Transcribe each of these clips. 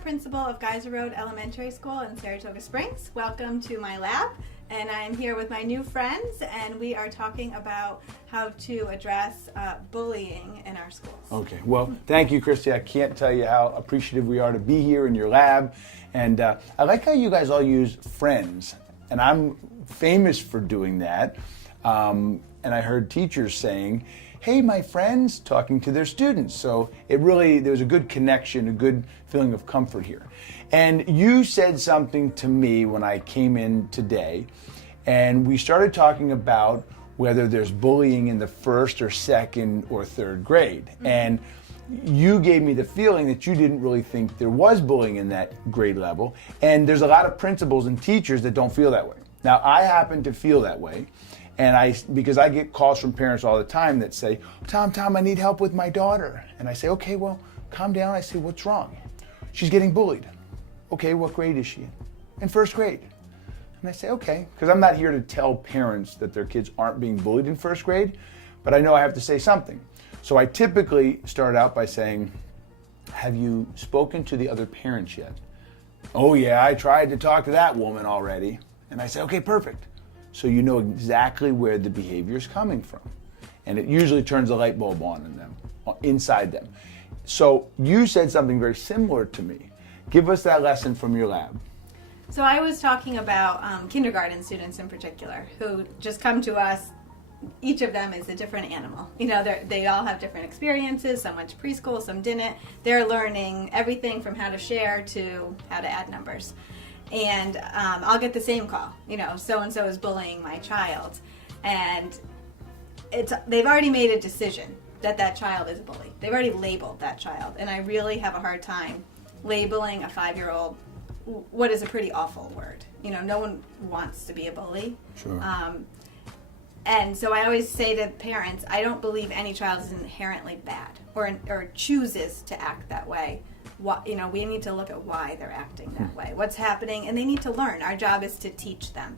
principal of Geyser Road Elementary School in Saratoga Springs. Welcome to my lab, and I'm here with my new friends, and we are talking about how to address bullying in our schools. Okay, well, thank you, Kristy. I can't tell you how appreciative we are to be here in your lab, and I like how you guys all use friends, and I'm famous for doing that, and I heard teachers saying, hey, my friends, talking to their students. So there's a good connection, a good feeling of comfort here. And you said something to me when I came in today, and we started talking about whether there's bullying in the first or second or third grade. Mm-hmm. And you gave me the feeling that you didn't really think there was bullying in that grade level. And there's a lot of principals and teachers that don't feel that way. Now, I happen to feel that way. And because I get calls from parents all the time that say, Tom, I need help with my daughter. And I say, okay, well, calm down. I say, what's wrong? She's getting bullied. Okay, what grade is she in? In first grade. And I say, okay, because I'm not here to tell parents that their kids aren't being bullied in first grade, but I know I have to say something. So I typically start out by saying, have you spoken to the other parents yet? Oh yeah, I tried to talk to that woman already. And I say, okay, perfect. So you know exactly where the behavior is coming from. And it usually turns a light bulb on in them, inside them. So you said something very similar to me. Give us that lesson from your lab. So I was talking about kindergarten students in particular who just come to us. Each of them is a different animal. You know, they all have different experiences. Some went to preschool, some didn't. They're learning everything from how to share to how to add numbers. And I'll get the same call, you know, so-and-so is bullying my child. And they've already made a decision that child is a bully. They've already labeled that child. And I really have a hard time labeling a 5-year-old what is a pretty awful word. You know, no one wants to be a bully. Sure. And so I always say to parents, I don't believe any child is inherently bad or chooses to act that way. We need to look at why they're acting that way, what's happening, and they need to learn. Our job is to teach them.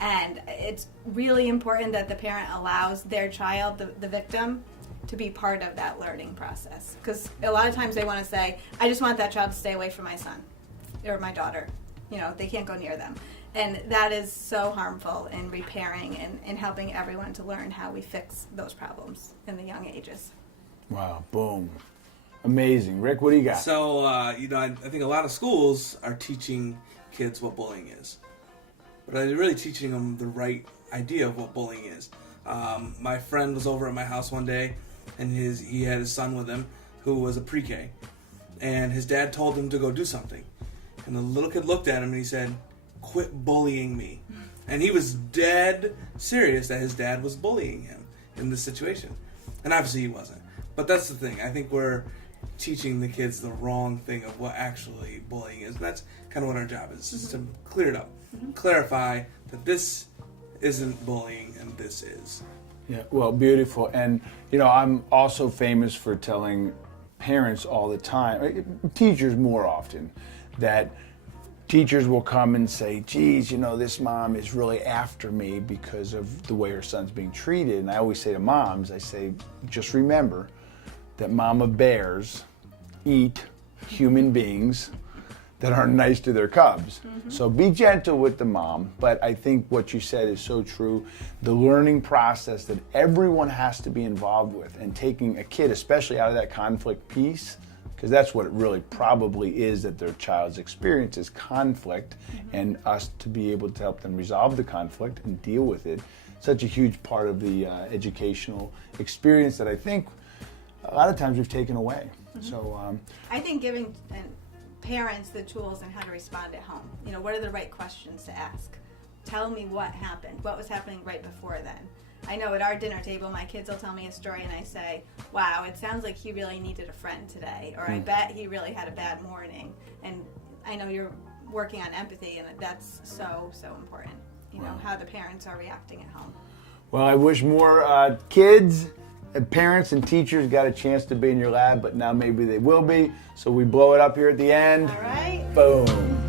And it's really important that the parent allows their child, the victim, to be part of that learning process. Because a lot of times they want to say, I just want that child to stay away from my son or my daughter. You know, they can't go near them. And that is so harmful in repairing and helping everyone to learn how we fix those problems in the young ages. Wow, boom. Amazing. Rick, what do you got? So, I think a lot of schools are teaching kids what bullying is. But they're really teaching them the right idea of what bullying is. My friend was over at my house one day, and he had his son with him who was a pre-K. And his dad told him to go do something. And the little kid looked at him and he said, quit bullying me. And he was dead serious that his dad was bullying him in this situation. And obviously he wasn't. But that's the thing. I think we're teaching the kids the wrong thing of what actually bullying is. And that's kind of what our job is, just to clear it up. Mm-hmm. Clarify that this isn't bullying and this is. Yeah, well, beautiful. And, I'm also famous for telling parents all the time, teachers more often, that teachers will come and say, geez, this mom is really after me because of the way her son's being treated. And I always say to moms, I say, just remember that mama bears eat human beings that aren't nice to their cubs. Mm-hmm. So be gentle with the mom, but I think what you said is so true. The learning process that everyone has to be involved with, and taking a kid, especially out of that conflict piece, because that's what it really probably is, that their child's experience is conflict, mm-hmm. and us to be able to help them resolve the conflict and deal with it. Such a huge part of the educational experience that I think a lot of times we've taken away. Mm-hmm. So I think giving parents the tools on how to respond at home. What are the right questions to ask? Tell me what happened. What was happening right before then? I know at our dinner table, my kids will tell me a story and I say, wow, it sounds like he really needed a friend today. Or I bet he really had a bad morning. And I know you're working on empathy, and that's so, so important. How the parents are reacting at home. Well, I wish more kids, parents, and teachers got a chance to be in your lab, but now maybe they will be. So we blow it up here at the end. All right. Boom.